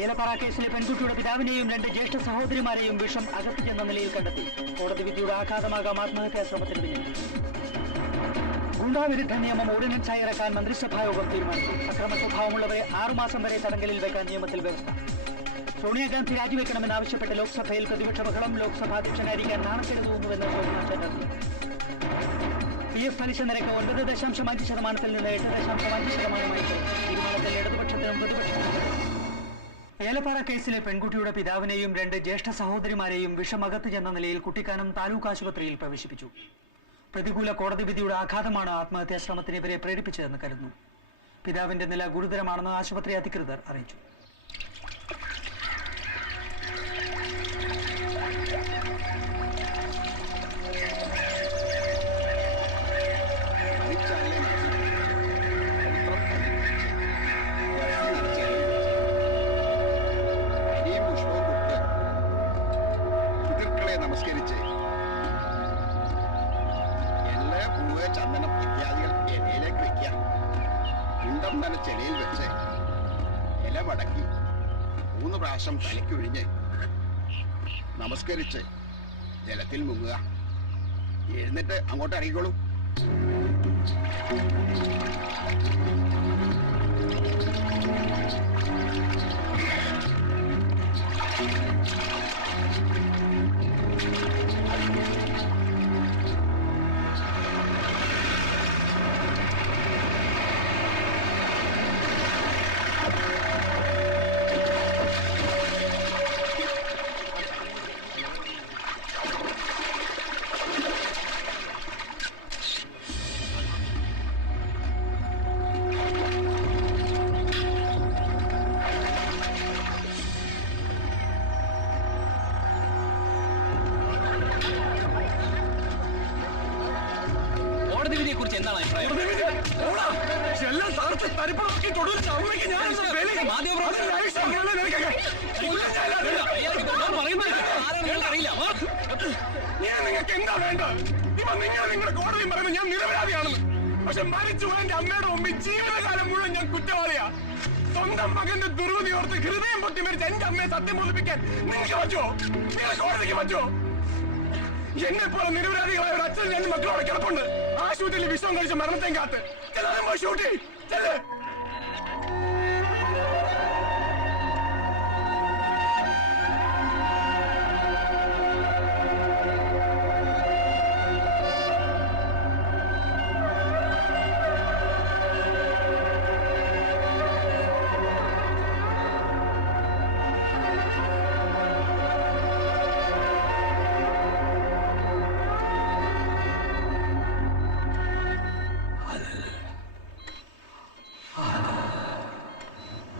ഏലപ്പാറ കേസിലെ പെൺകുട്ടിയുടെ പിതാവിനെയും 2 ജ്യേഷ്ഠ സഹോദരിമാരെയും വിഷം അകത്ത് ചെന്ന നിലയിൽ കണ്ടെത്തി. കോടതി വിധിയുടെ ആഘാതമാകാം ആത്മഹത്യാ ശ്രമത്തിന് പിന്നിൽ. ഗുണ്ടാവിരുദ്ധ നിയമം ഓർഡിനൻസായി ഇറക്കാൻ മന്ത്രിസഭായോഗം തീരുമാനിച്ചു. അക്രമ സ്വഭാവമുള്ളവരെ 6 മാസം വരെ തടങ്കലിൽ വെക്കാൻ നിയമത്തിൽ വ്യവസ്ഥ. സോണിയാഗാന്ധി രാജിവെക്കണമെന്നാവശ്യപ്പെട്ട് ലോക്സഭയിൽ പ്രതിപക്ഷ ബഹളം. ലോക്സഭാ അധ്യക്ഷനായിരിക്കാൻ നാണക്കേട് തോന്നുന്നുവെന്ന് ശോഭനാ ചാറ്റർജി. PF പലിശ നിരക്ക് 9.5% നിന്ന് 8.5% തീരുമാനത്തിൽ ഇടതുപക്ഷത്തിനും പ്രതിപക്ഷത്തിനും. ഏലപ്പാറ കേസിലെ പെൺകുട്ടിയുടെ പിതാവിനെയും 2 ജ്യേഷ്ഠ സഹോദരിമാരെയും വിഷമകത്ത് ചെന്ന നിലയിൽ കുട്ടിക്കാനം താലൂക്ക് ആശുപത്രിയിൽ പ്രവേശിപ്പിച്ചു. പ്രതികൂല കോടതി വിധിയുടെ ആഘാതമാണ് ആത്മഹത്യാ ശ്രമത്തിന് ഇവരെ പ്രേരിപ്പിച്ചതെന്ന് കരുതുന്നു. പിതാവിന്റെ നില ഗുരുതരമാണെന്ന് ആശുപത്രി അധികൃതർ അറിയിച്ചു. ചെലയിൽ വെച്ച് ഇല മടക്കി 3 പ്രാവശ്യം തലയ്ക്കൊഴിഞ്ഞ് നമസ്കരിച്ച് ജലത്തിൽ മുങ്ങുക. എഴുന്നിട്ട് അങ്ങോട്ട് ഇറങ്ങിക്കോളൂ. എന്താണ് അഭിപ്രായം? നിങ്ങൾക്ക് എന്താ വേണ്ട? ഇപ്പൊ നിങ്ങളുടെ കോടതിയും പറയുന്നത് ഞാൻ നിരപരാധിയാണെന്ന്. പക്ഷെ മരിച്ചു എന്റെ അമ്മയുടെ മുമ്പിൽ ജീവിതകാലം മുഴുവൻ ഞാൻ കുറ്റവാളിയാ. സ്വന്തം മകന്റെ ദുർവിധി ഓർത്ത് ഹൃദയം പൊട്ടി മരിച്ച എന്റെ അമ്മയെ സത്യം ബോധിപ്പിക്കാൻ നിങ്ങൾക്ക് പറ്റുമോ? നിങ്ങൾ കോടതിക്ക് പറ്റുമോ? എന്നെ പോലെ നിരപരാധികളായ ഒരു അച്ഛൻ 2 മക്കളോടെ കിടപ്പുണ്ട്. ആശുപത്രിയിൽ വിഷം കഴിച്ച് മരണത്തെയും കാത്ത്. ഷൂട്ട്